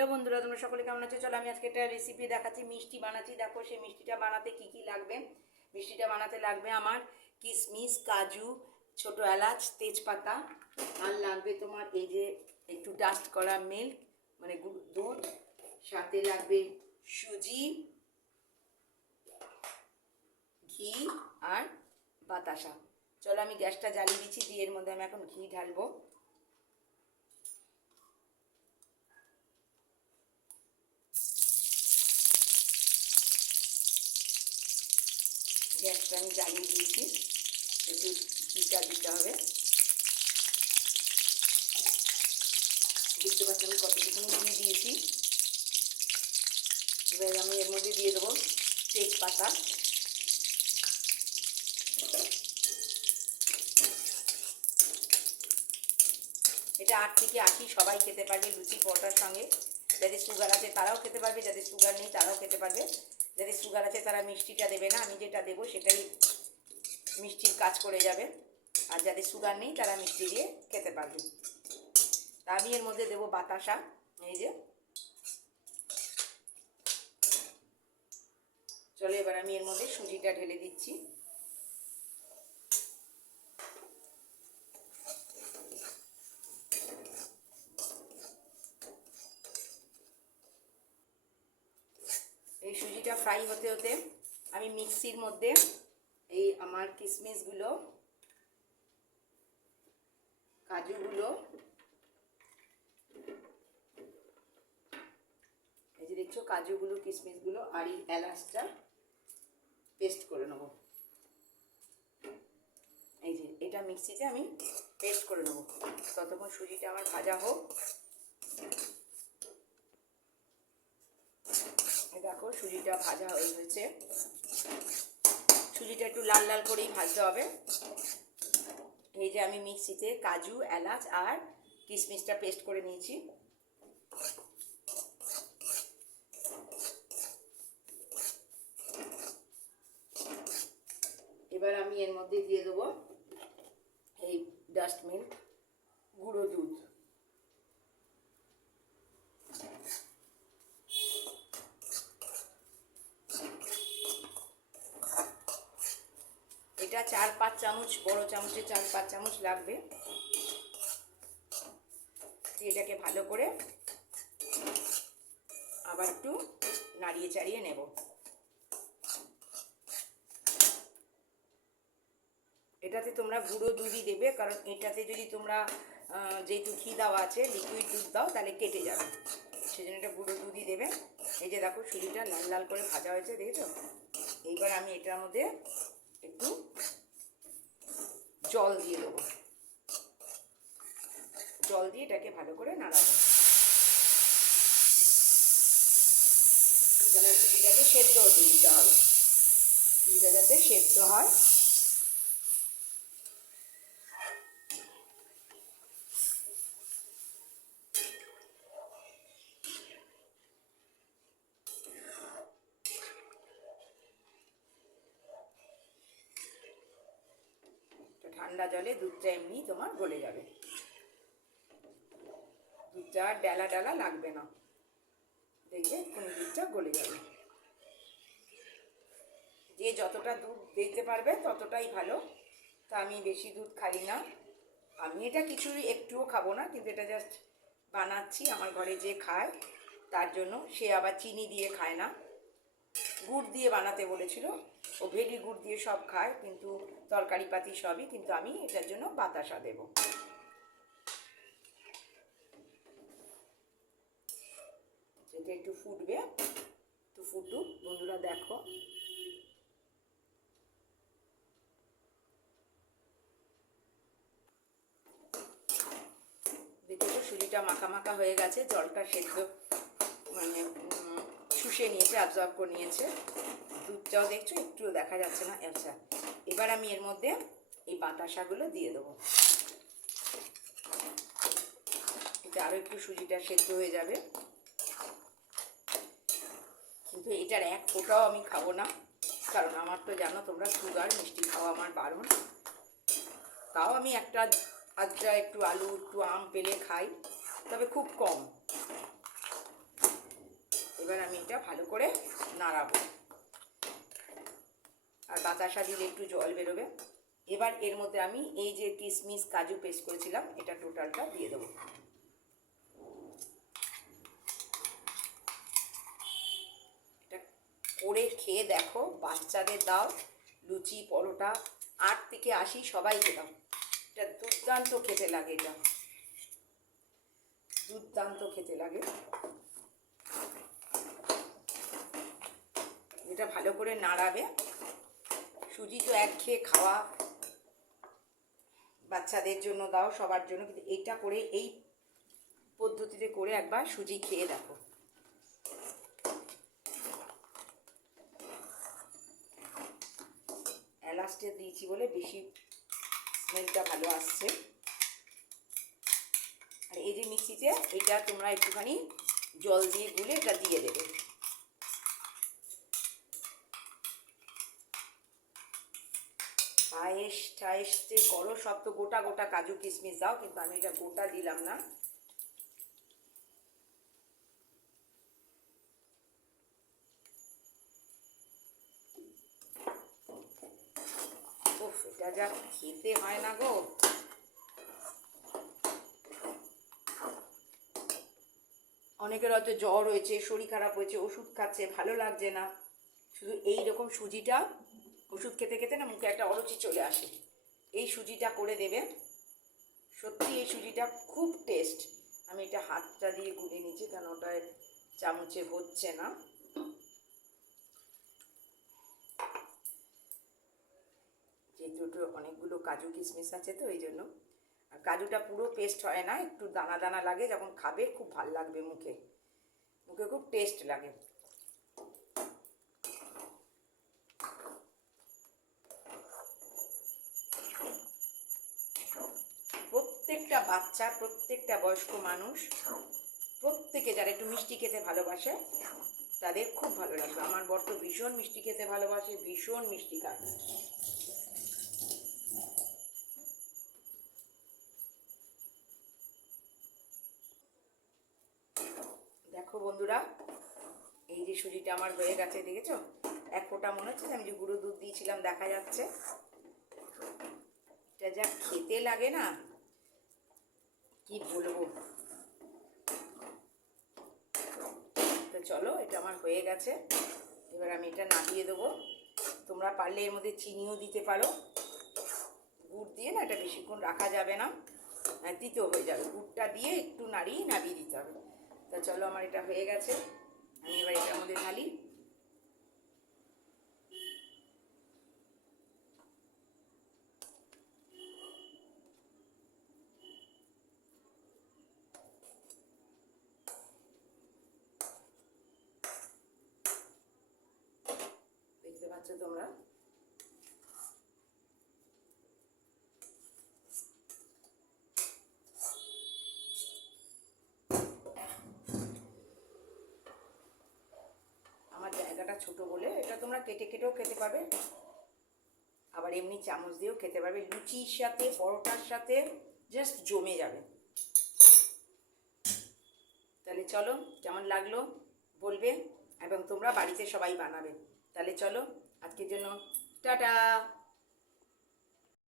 Hello বন্ধুরা, তোমরা সকলে কেমন আছো? চলো আমি আজকে একটা রেসিপি দেখাচ্ছি। মিষ্টি বানাচ্ছি। দেখো সেই মিষ্টিটা বানাতে কি কি লাগবে। মিষ্টিটা বানাতে লাগবে আমার কিশমিশ, কাজু, ছোট এলাচ, তেজপাতা, আর লাগবে তোমার এই যে একটু ডাস্ট করা মিল্ক মানে দুধ, সাথে লাগবে সুজি, ঘি আর বাতাসা। চলো আমি গ্যাসটা জ্বালিয়ে দিচ্ছি, দিয়ে এর মধ্যে আমি এখন ঘি ঢালবো। গ্যাসটা আমি জ্বালিয়ে দিয়েছি, একটু ঘিটা দিতে হবে। দেখতে পাচ্ছি আমি কতটুকু ঘি দিয়েছি। এবার আমি এর মধ্যে দিয়ে দেবো তেজপাতা, এটা 8 থেকে 80 সবাই খেতে পারবে লুচি পরোটার সঙ্গে। যাদের সুগার আছে তারাও খেতে পারবে, যাদের সুগার নেই তারাও খেতে পারবে। যাদের সুগার আছে তারা মিষ্টিটা দেবে না, আমি যেটা দেবো সেটাই মিষ্টির কাজ করে যাবে। আর যাদের সুগার নেই তারা মিষ্টি দিয়ে খেতে পারবে। তা আমি এর মধ্যে দেবো বাতাসা। এই যে চলো এবার আমি এর মধ্যে সুজিটা ঢেলে দিচ্ছি। এই সুজিটা ফ্রাই হতে হতে আমি মিক্সির মধ্যে এই আমার কিশমিশগুলো, কাজুগুলো, এই যে দেখছো কাজুগুলো, কিশমিশগুলো আর এই এলাচটা পেস্ট করে নেবো। এই যে এটা মিক্সিতে আমি পেস্ট করে নেবো। ততক্ষণ সুজিটা আমার ভাজা হোক। দেখো সুজিটা ভাজা হয়ে গেছে। সুজিটা একটু লাল লাল করেই ভাজতে হবে। এই যে আমি মিক্সিতে কাজু, এলাচ আর কিশমিশটা পেস্ট করে নিয়েছি। এবার আমি এর মধ্যে দিয়ে দেবো এই ডাস্ট মিল্ক, গুঁড়ো দুধ। এটা 4-5 চামচ, বড় চামচে 4-5 চামচ লাগবে। এটাকে ভালো করে আবার একটু নাড়িয়ে চাড়িয়ে নেব। এটাতে তোমরা গুঁড়ো দুধই দেবে, কারণ এটাতে যদি তোমরা যেহেতু ঘি দেওয়া আছে লিকুইড দুধ দাও তাহলে কেটে যাবে, সেজন্য এটা গুঁড়ো দুধই দেবে। এই যে দেখো সুজিটা লাল লাল করে ভাজা হয়েছে, দেখেছো? এইবার আমি এটার মধ্যে একটু জল দিয়ে দেবো। জল দিয়ে এটাকে ভালো করে নাড়াবো। তাহলে সুজিটাকে সেদ্ধ হতে দিতে হবে, সুজিটা যাতে সেদ্ধ হয়। ঠান্ডা জলে দুধটা এমনি তোমার গলে যাবে, দুধটা আর ডালা ডালা লাগবে না, দেখবে কোন দুধটা গলে যাবে। যে যতটা দুধ দিতে পারবে ততটাই ভালো। তা আমি বেশি দুধ খাই না, আমি এটা কিছুই একটুও খাবো না, কিন্তু এটা জাস্ট বানাচ্ছি আমার ঘরে যে খায় তার জন্য। সে আবার চিনি দিয়ে খায় না, গুড় দিয়ে বানাতে বলেছিল, ও ভেলি গুড় দিয়ে সব খায়, কিন্তু তরকারি পাতি সবই, কিন্তু আমি এটার জন্য বাতাসা দেব। এটা একটু ফুটবে, একটু ফুটুক বন্ধুরা। দেখো দেখেছো সুজিটা মাখা মাখা হয়ে গেছে, জলটা সেদ্ধ মানে শুষে নিয়েছে, অ্যাবজর্ব করে নিয়েছে। দুধটাও দেখছো একটুও দেখা যাচ্ছে না। আচ্ছা, এবার আমি এর মধ্যে এই বাতাসাগুলো দিয়ে দেবো। এটা আরও একটু সুজিটা সেদ্ধ হয়ে যাবে, কিন্তু এটার এক ফোঁটাও আমি খাবো না, কারণ আমার তো জানো তোমরা সুগার, মিষ্টি খাওয়া আমার বারণ। তাও আমি একটা আধটা একটু আলু, একটু আম পেলে খাই, তবে খুব কম। ভালো করে নাড়াবো। আর বাতাসা দিলে একটু জল বেরোবে। এবার এর মধ্যে আমি এই যে কিশমিশ কাজু পেস্ট করেছিলাম এটা টোটালটা দিয়ে দেবো। এটা করে খেয়ে দেখো, বাচ্চাদের দাও, লুচি পরোটা 8 থেকে 80 সবাইকে দাও। এটা দুর্দান্ত খেতে লাগে, এটা দুর্দান্ত খেতে লাগে। এটা ভালো করে নাড়াবে। সুজি তো একঘেয়ে খাওয়া, বাচ্চাদের জন্য দাও, সবার জন্য, কিন্তু এইটা করে এই পদ্ধতিতে করে একবার সুজি খেয়ে দেখো। এলাচটা দিয়েছি বলে বেশি স্মেলটা ভালো আসছে। আর এই যে মিক্সিতে এটা তোমরা একটুখানি জল দিয়ে গুলে এটা দিয়ে দেবে। পায়েস টায়েসতে করো সব তো গোটা গোটা কাজু কিশমিশ দাও, কিন্তু আমি এটা গোটা দিলাম না। ওফ, এটা যা খেতে হয় না গো। অনেকের হয়তো জ্বর হয়েছে, শরীর খারাপ হয়েছে, ওষুধ খাচ্ছে, ভালো লাগছে না, শুধু এই রকম সুজিটা ওষুধ খেতে খেতে না মুখে একটা অরুচি চলে আসে, এই সুজিটা করে দেবে। সত্যি এই সুজিটা খুব টেস্ট। আমি এটা হাতটা দিয়ে গুলে নিচ্ছি কারণ ওটা চামচে হচ্ছে না। যেহেতু অনেকগুলো কাজু কিশমিশ আছে তো এই জন্য। আর কাজুটা পুরো পেস্ট হয় না, একটু দানা দানা লাগে, যখন খাবে খুব ভাল লাগবে, মুখে মুখে খুব টেস্ট লাগে। প্রত্যেকটা বাচ্চা, প্রত্যেকটা বয়স্ক মানুষ, প্রত্যেকে যারা একটু মিষ্টি খেতে ভালোবাসে তাদের খুব ভালো লাগবে। আমার বর তো ভীষণ মিষ্টি খেতে ভালোবাসে, ভীষণ মিষ্টি খায়। দেখো বন্ধুরা, এই যে সুজিটা আমার হয়ে গেছে, দেখেছো? এক ফোঁটা মনে হচ্ছে আমি যে গুঁড়ো দুধ দিয়েছিলাম দেখা যাচ্ছে। এটা যা খেতে লাগে না কি বলবো। তো চলো, এটা আমার হয়ে গেছে, এবার আমি এটা নামিয়ে দেবো। তোমরা পারলে এর মধ্যে চিনিও দিতে পারো। গুড় দিয়ে না এটা বেশিক্ষণ রাখা যাবে না, তিতো হয়ে যাবে। গুড়টা দিয়ে একটু নাড়িয়ে নামিয়ে দিতে হবে। তা চলো, আমার এটা হয়ে গেছে, আমি এবার এটার মধ্যে ঢালি। দেখতে পাচ্ছ তোমরা? আমার জায়গাটা ছোট বলে এটা তোমরা কেটে কেটেও খেতে পারবে, আবার এমনি চামচ দিয়েও খেতে পারবে। লুচির সাথে, পরোটার সাথে জাস্ট জমে যাবে। তাহলে চলো, কেমন লাগলো বলবে, এবং তোমরা বাড়িতে সবাই বানাবে। তাহলে চলো, আজকের জন্য টাটা।